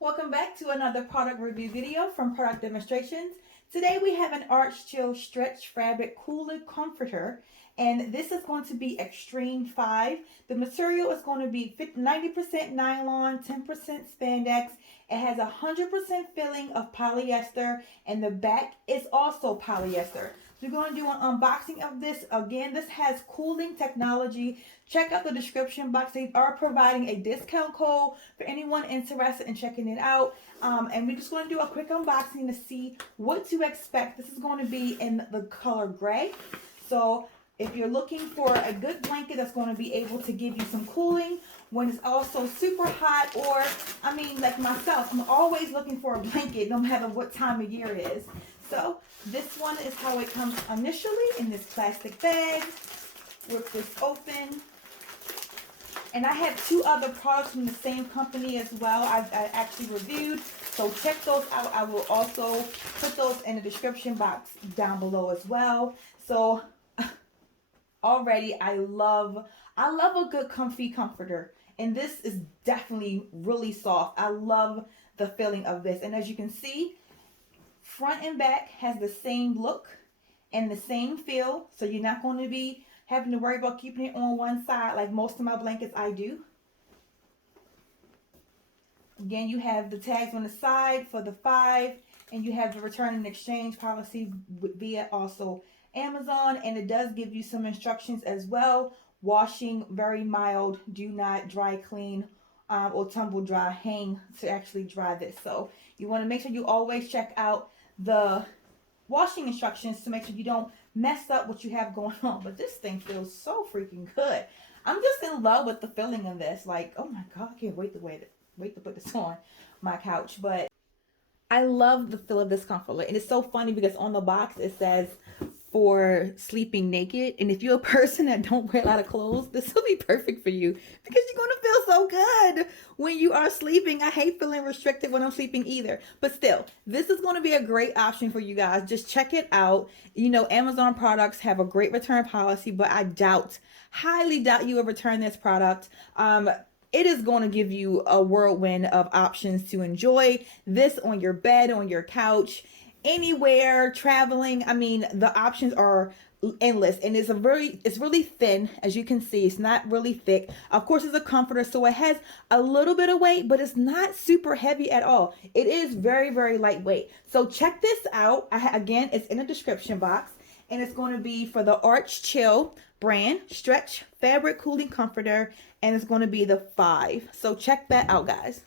Welcome back to another product review video from Product Demonstrations. Today we have an Arch Chill Stretch Fabric Cooling Comforter, and this is going to be Extreme 5. The material is going to be 90% nylon, 10% spandex. It has 100% filling of polyester, and the back is also polyester. We're going to do an unboxing of this. Again, this has cooling technology. Check out the description box. They are providing a discount code for anyone interested in checking it out. And we're just going to do a quick unboxing to see what to expect. This is going to be in the color gray. So if you're looking for a good blanket that's going to be able to give you some cooling when it's also super hot, or, I mean, like myself, I'm always looking for a blanket no matter what time of year it is. So this one is how it comes initially in this plastic bag. Rip this open. And I have two other products from the same company as well I actually reviewed. So check those out. I will also put those in the description box down below as well. So already I love a good comfy comforter. And this is definitely really soft. I love the feeling of this. And as you can see, front and back has the same look and the same feel. So you're not going to be having to worry about keeping it on one side like most of my blankets I do. Again, you have the tags on the side for the 5, and you have the return and exchange policy via also Amazon, and it does give you some instructions as well. Washing very mild, do not dry clean or tumble dry, hang to actually dry this. So you want to make sure you always check out the washing instructions to make sure you don't mess up what you have going on. But this thing feels so freaking good. I'm just in love with the feeling of this. Like, oh my god, I can't wait to put this on my couch. But I love the feel of this comforter, and it's so funny because on the box it says for sleeping naked, and if you're a person that don't wear a lot of clothes, this will be perfect for you because you're going to feel so good when you are sleeping. I hate feeling restricted when I'm sleeping either, but still, this is going to be a great option for you guys. Just check it out. You know, Amazon products have a great return policy, but I highly doubt you will return this product. It is going to give you a whirlwind of options to enjoy this on your bed, on your couch, anywhere, traveling. I mean, the options are endless, and it's really thin. As you can see, it's not really thick. Of course, it's a comforter, so it has a little bit of weight, but it's not super heavy at all. It is very, very lightweight. So check this out. Again, it's in the description box, and it's going to be for the Arch Chill brand Stretch Fabric Cooling Comforter, and it's going to be the 5. So check that out, guys.